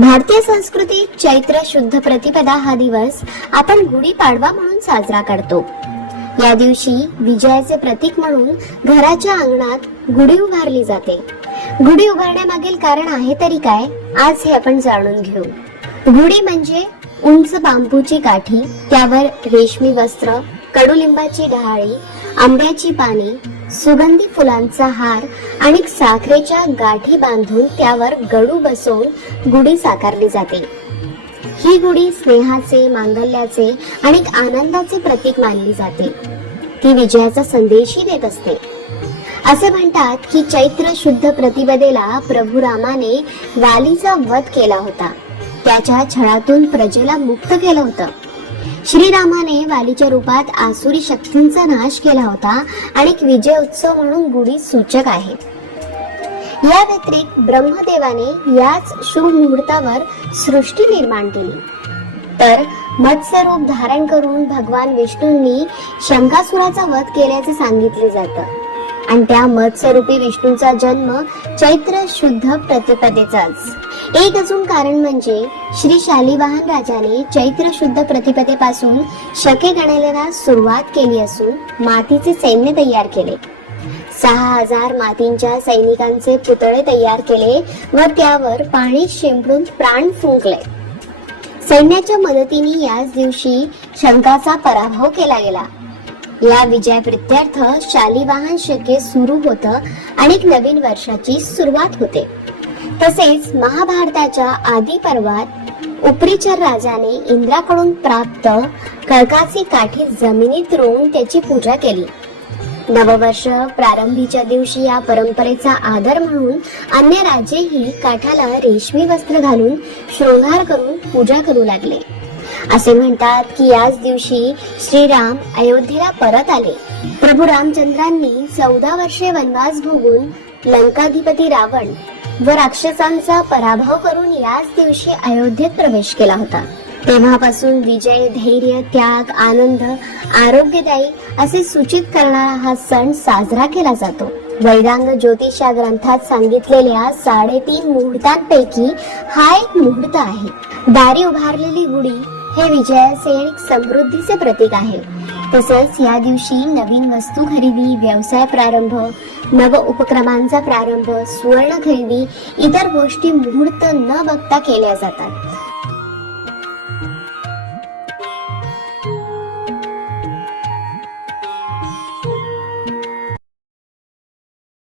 भारतीय संस्कृतीत चैत्र शुद्ध प्रतिपदा हा दिवस आपण गुढीपाडवा म्हणून साजरा करतो. या दिवशी विजयाचे प्रतीक म्हणून घराच्या अंगणात गुढी उभारली जाते. गुढी उभारण्यामागील कारण आहे तरी काय, आज हे आपण जाणून घेऊ. गुढी म्हणजे उंच बांबूची काठी, त्यावर रेशमी वस्त्र, कडुलिंबाची डहाळी, आंब्याची पाने, सुगंधी फुलांचा हार आणि साखरेच्या गाठी बांधून त्यावर गडू बसवून गुढी साकारली जाते. ही गुढी स्नेहाचे, मांगल्याचे आणि आनंदाचे प्रतीक मानली जाते. ती विजयाचा संदेशही देत असते. असे म्हणतात की चैत्र शुद्ध प्रतिपदेला प्रभू रामाने वालीचा वध केला होता. त्याच्या छळातून प्रजेला मुक्त केलं होतं. श्रीरामाने वालीच्या रूपात आसुरी शक्तींचा नाश केला होता आणि विजय उत्सव म्हणून गुढी सूचक आहे. या व्यतिरिक्त ब्रह्मदेवाने याच शुभ मुहूर्तावर सृष्टी निर्माण केली. तर मत्स्य रूप धारण करून भगवान विष्णूंनी शंखासुराचा वध केल्याचे सांगितले जातं. आणि त्या मत्स्यरूपी विष्णूचा जन्म चैत्र शुद्ध प्रतिपदेचाच. एक अजून कारण म्हणजे श्री शालिवाहन राजाने चैत्र शुद्ध प्रतिपदेपासून शके गणनेला सुरुवात केली असून मातीचे सैन्य तयार केले. 6000 मातींच्या सैनिकांचे पुतळे तयार केले व त्यावर पाणी शिंपडून प्राण फुंकले. सैन्याच्या मदतीने याच दिवशी शंखाचा पराभव केला गेला. या विजयाप्रित्यर्थ शालिवाहन शके सुरू होतं आणि नवीन वर्षाची सुरुवात होते. तसेच महाभारताच्या आदी पर्वात उपरीचर राजाने इंद्राकडून प्राप्त खडकाची काठी जमिनीत रोवून त्याची पूजा केली. नववर्ष प्रारंभीच्या दिवशी या परंपरेचा आदर म्हणून अन्य राजेही काठाला रेशमी वस्त्र घालून शृंगार करून पूजा करू लागले. असे म्हणतात की याच दिवशी श्रीराम अयोध्येला परत आले. प्रभू रामचंद्रांनी 14 वर्षे वनवास भोगून लंकाधिपती रावण व राक्षसांचा पराभव करून याच दिवशी अयोध्येत प्रवेश केला होता. तेव्हापासून विजय, धैर्य, त्याग, आनंद, आरोग्यदायी असे सूचित करणारा हा सण साजरा केला जातो. वेदांग ज्योतिष या ग्रंथात सांगितलेल्या 3.5 मुहूर्तांपैकी हा एक मुहूर्त आहे. दारी उभारलेली गुढी हे विजयाचे आणि समृद्धीचे प्रतीक आहे. तसंच या दिवशी नवीन वस्तू खरेदी, व्यवसाय प्रारंभ, नव उपक्रमांचा प्रारंभ, सुवर्ण खरेदी, इतर गोष्टी मुहूर्त न बघता केल्या जातात.